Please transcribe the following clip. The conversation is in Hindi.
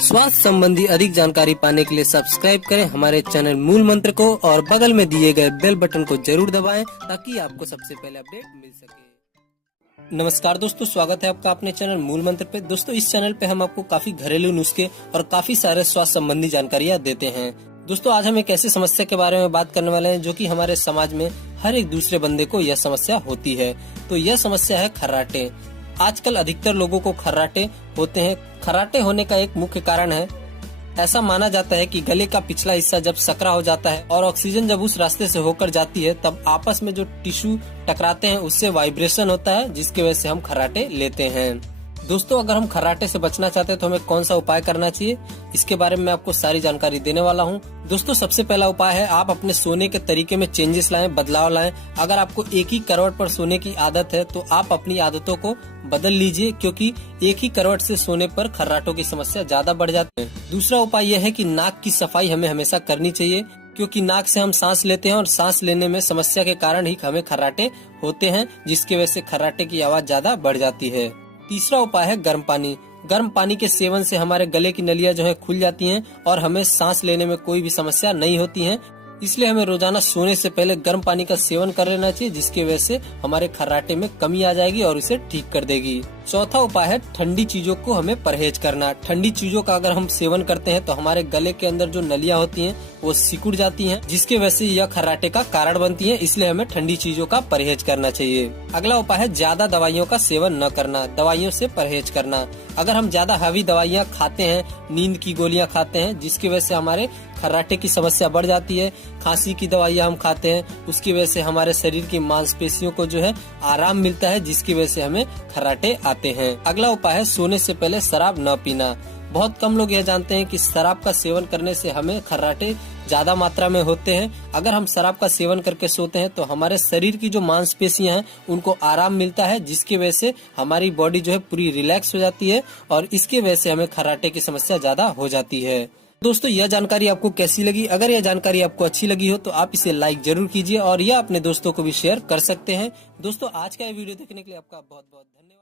स्वास्थ्य संबंधी अधिक जानकारी पाने के लिए सब्सक्राइब करें हमारे चैनल मूल मंत्र को और बगल में दिए गए बेल बटन को जरूर दबाएं ताकि आपको सबसे पहले अपडेट मिल सके। नमस्कार दोस्तों, स्वागत है आपका अपने चैनल मूल मंत्र पे। दोस्तों, इस चैनल पे हम आपको काफी घरेलू नुस्खे और काफी सारे स्वास्थ्य संबंधी जानकारियाँ देते हैं। दोस्तों, आज हम एक ऐसी समस्या के बारे में बात करने वाले हैं जो कि हमारे समाज में हर एक दूसरे बंदे को यह समस्या होती है। तो यह समस्या है खर्राटे। आजकल अधिकतर लोगों को खर्राटे होते हैं। खर्राटे होने का एक मुख्य कारण है, ऐसा माना जाता है कि गले का पिछला हिस्सा जब सकरा हो जाता है और ऑक्सीजन जब उस रास्ते से होकर जाती है तब आपस में जो टिश्यू टकराते हैं उससे वाइब्रेशन होता है, जिसकी वजह से हम खर्राटे लेते हैं। दोस्तों, अगर हम खर्राटे से बचना चाहते हैं तो हमें कौन सा उपाय करना चाहिए, इसके बारे में आपको सारी जानकारी देने वाला हूं। दोस्तों, सबसे पहला उपाय है आप अपने सोने के तरीके में चेंजेस लाएं, बदलाव लाएं। अगर आपको एक ही करवट पर सोने की आदत है तो आप अपनी आदतों को बदल लीजिए, क्योंकि एक ही करवट से सोने पर खर्राटों की समस्या ज्यादा बढ़ जाती है। दूसरा उपाय यह है कि नाक की सफाई हमें हमेशा करनी चाहिए, क्योंकि नाक से हम सांस लेते हैं और सांस लेने में समस्या के कारण ही हमें खर्राटे होते हैं, जिसकी वजह से खर्राटे की आवाज ज्यादा बढ़ जाती है। तीसरा उपाय है गर्म पानी। गर्म पानी के सेवन से हमारे गले की नलियां जो है खुल जाती हैं और हमें सांस लेने में कोई भी समस्या नहीं होती है। इसलिए हमें रोजाना सोने से पहले गर्म पानी का सेवन कर लेना चाहिए, जिसकी वजह से हमारे खर्राटे में कमी आ जाएगी और उसे ठीक कर देगी। चौथा उपाय है ठंडी चीजों को हमें परहेज करना। ठंडी चीजों का अगर हम सेवन करते हैं तो हमारे गले के अंदर जो नलियां होती हैं वो सिकुड़ जाती हैं, जिसकी वजह से यह खर्राटे का कारण बनती है। इसलिए हमें ठंडी चीजों का परहेज करना चाहिए। अगला उपाय है ज्यादा दवाइयों का सेवन न करना, दवाइयों से परहेज करना। अगर हम ज्यादा हैवी दवाइयाँ खाते हैं, नींद की गोलियां खाते हैं, जिसकी वजह से हमारे खर्राटे की समस्या बढ़ जाती है। खांसी की दवाइयाँ हम खाते हैं, उसकी वजह से हमारे शरीर की मांसपेशियों को जो है आराम मिलता है, जिसकी वजह से हमें खर्राटे आते हैं। अगला उपाय है सोने से पहले शराब न पीना। बहुत कम लोग यह जानते हैं कि शराब का सेवन करने से हमें खर्राटे ज्यादा मात्रा में होते हैं। अगर हम शराब का सेवन करके सोते हैं तो हमारे शरीर की जो मांसपेशियां हैं उनको आराम मिलता है, जिसकी वजह से हमारी बॉडी जो है पूरी रिलैक्स हो जाती है और इसकी वजह से हमें खर्राटे की समस्या ज्यादा हो जाती है। दोस्तों, यह जानकारी आपको कैसी लगी? अगर यह जानकारी आपको अच्छी लगी हो तो आप इसे लाइक जरूर कीजिए और यह अपने दोस्तों को भी शेयर कर सकते हैं। दोस्तों, आज का ये वीडियो देखने के लिए आपका बहुत बहुत धन्यवाद।